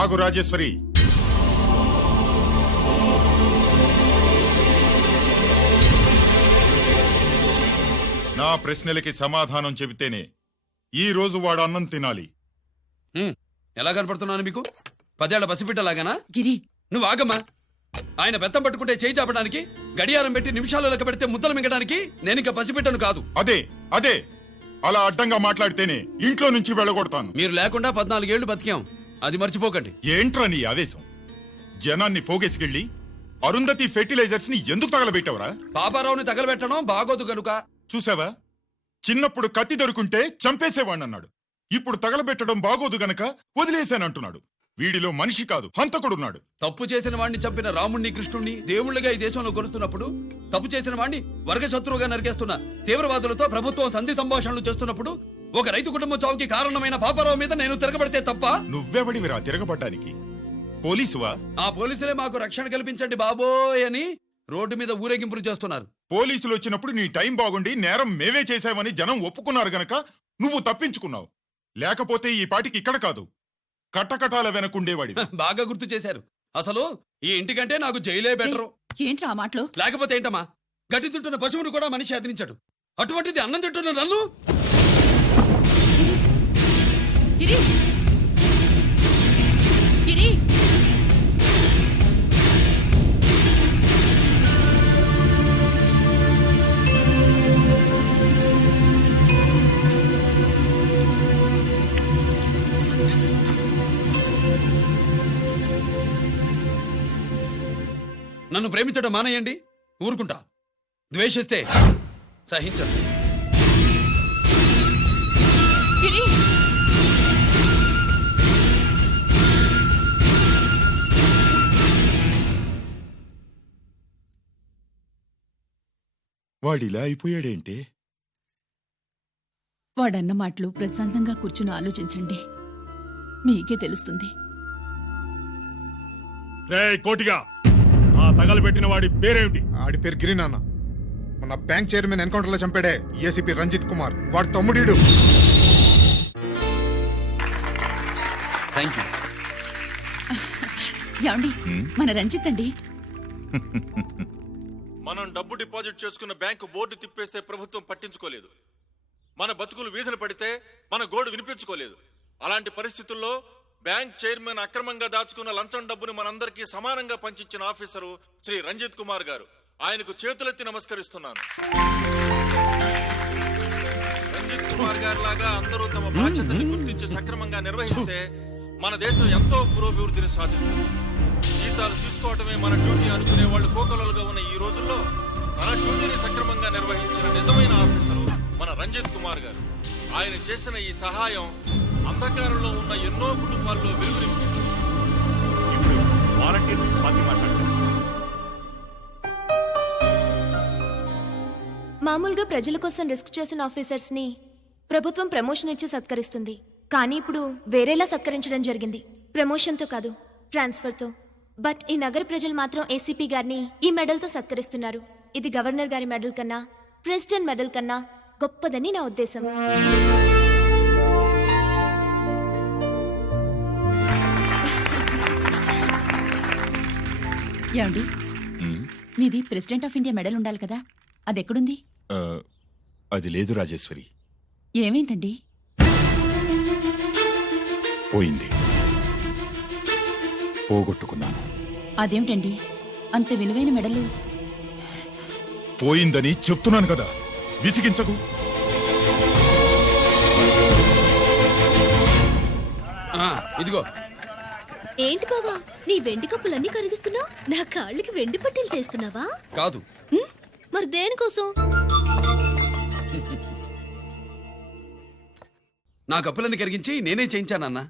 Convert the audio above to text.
ఆగు రాజేశ్వరి. నా ప్రశ్నలకి సమాధానం చెబితేనే ఈ రోజు వాడు అన్నం తినాలి. ఎలా కనపడుతున్నాను మీకు? 10 ఏళ్ల పసిపిట్టలాగానా? గిరి, నువ్వు ఆగమ్మా. ఆయన బెత్తం పట్టుకుంటే చేయి చాపడానికి, గడియారం పెట్టి నిమిషాలు లెక్క పెడితే ముద్దలు మింగడానికి నేను ఇంకా పసిపిట్టను కాదు. అదే అదే అలా అడ్డంగా మాట్లాడితేనే ఇంట్లో నుంచి వెళ్ళగొడతాను. మీరు లేకుండా 14 ఏళ్లు బతికాం, అది మర్చిపోకండి. ఏంట్రా నీ ఆవేశం? జనాన్ని పోగేసుకెళ్ళి అరుంధతి ఫెర్టిలైజర్స్ ని ఎందుకు తగలబెట్టావరా? పాపారావుని తగలబెట్టడం బాగోదు గనుక. చూసావా, చిన్నప్పుడు కత్తి దొరుకుంటే చంపేసేవాణ్ణన్నాడు. ఇప్పుడు తగలబెట్టడం బాగోదు గనక వదిలేశానంటున్నాడు. వీడిలో మనిషి కాదు, హంతకుడున్నాడు. తప్పు చేసిన వాడిని చంపిన రాముణ్ణి, కృష్ణుణ్ణి దేవుళ్ళుగా ఈ దేశంలో కొలుస్తున్నప్పుడు, తప్పు చేసిన వాడిని వర్గశత్రువుగా నరికేస్తున్న తీవ్రవాదులతో ప్రభుత్వం సంధి సంభాషణలు చేస్తున్నప్పుడు, ఒక రైతు కుటుంబం చావుకి కారణమైన పాపారావు మీద నేను తిరగబడితే తప్ప? నువ్వెవడివిరా తిరగబడ్డానికి? పోలీసువా? ఆ పోలీసులే మాకు రక్షణ కల్పించండి బాబోయ్ అని రోడ్డు మీద ఊరేగింపులు చేస్తున్నారు. పోలీసులు వచ్చినప్పుడు నీ టైం బాగుండి నేరం మేమే చేశామని జనం ఒప్పుకున్నారు గనక నువ్వు తప్పించుకున్నావు. లేకపోతే ఈ పాటికి ఇక్కడ కాదు, కట్టకటాల వెనకుండేవాడి. బాగా గుర్తు చేశారు. అసలు ఈ ఇంటికంటే నాకు జైలే బెటరు. ఏంట్రా ఆ మాటలు? లేకపోతే ఏంటమ్మా, గడ్డి తింటున్న పశువును కూడా మనిషి అదిరించాడు. అటువంటిది అన్నం తింటున్న నన్ను? గిరి, గిరి, నన్ను ప్రేమించడం మానేయండి, ఊరుకుంటా. ద్వేషిస్తే సహించదు. గిరి, వాడిలా అయిపోయాడేంటే? వాడన్న మాటలు ప్రశాంతంగా కూర్చుని ఆలోచించండి, మీకే తెలుస్తుంది. రే కోటిగా, ఆ తగలబెట్టిన వాడి పేరేమిటి? ఆడి పేరు గిరి నాన్న. మన బ్యాంక్ చైర్మన్ ఎన్కౌంటర్ లో చంపాడే ఏసీపీ రంజిత్ కుమార్, వాడి తమ్ముడీడు. Thank you. ఏమండి, మన రంజిత్ అండి. మనం డబ్బు డిపాజిట్ చేసుకున్న బ్యాంకు బోర్డు తిప్పేస్తే ప్రభుత్వం పట్టించుకోలేదు. మన బతుకులు వీధులు పడితే మన గోడు వినిపించుకోలేదు. అలాంటి పరిస్థితుల్లో బ్యాంక్ చైర్మన్ అక్రమంగా దాచుకున్న లంచం డబ్బుని మనందరికీ సమానంగా పంచిచ్చిన ఆఫీసరు శ్రీ రంజిత్ కుమార్ గారు. ఆయనకు చేతులెత్తి నమస్కరిస్తున్నాను. రంజిత్ కుమార్ గారి లాగా అందరూ తమ బాధ్యతని గుర్తించి సక్రమంగా నిర్వహిస్తే మన దేశం ఎంతో పురోభివృద్ధిని సాధిస్తుంది. జీతాలు తీసుకోవటమే మన డ్యూటీ అనుకునే వాళ్ళు కోకొలలుగా ఉన్న ఈ రోజుల్లో తన డ్యూటీని సక్రమంగా నిర్వహించిన నిజమైన ఆఫీసరు మన రంజిత్ కుమార్ గారు. ఆయన చేసిన ఈ సహాయం అంధకారంలో ఉన్న ఎన్నో కుటుంబాల్లో వెలుగు నింపింది. ఇప్పుడు వాలంటీర్ స్వాతి మాట్లాడతారు. మామూలుగా ప్రజల కోసం రిస్క్ చేసిన ఆఫీసర్స్ ని ప్రభుత్వం ప్రమోషన్ ఇచ్చి సత్కరిస్తుంది. కానీ ఇప్పుడు వేరేలా సత్కరించడం జరిగింది. ప్రమోషన్తో కాదు, ట్రాన్స్ఫర్తో. బట్ ఈ నగర ప్రజలు మాత్రం ఏసీపీ గారిని ఈ మెడల్తో సత్కరిస్తున్నారు. ఇది గవర్నర్ గారి మెడల్ కన్నా, ప్రెసిడెంట్ మెడల్ కన్నా గొప్పదని నా ఉద్దేశం. ఏమండి, మీది ప్రెసిడెంట్ ఆఫ్ ఇండియా మెడల్ ఉండాలి కదా, అది ఎక్కడుంది? అది లేదు రాజేశ్వరి. ఏమైందండి? పోయింది, పోగొట్టుకున్నాను. అదేమిటండి అంత విలువైన మెడలు? పోయిందని చెప్తున్నాను కదా, విసిగించకు. ఇదిగో. ఏంటి బావా, నీ వెండి కప్పులన్నీ కరిగిస్తున్నావు? నా కాళ్ళకి వెండి పట్టీలు చేస్తున్నావా? కాదు. మరి దేనికోసం? నా కప్పులన్నీ కరిగించి నేనే చేయించానన్నా.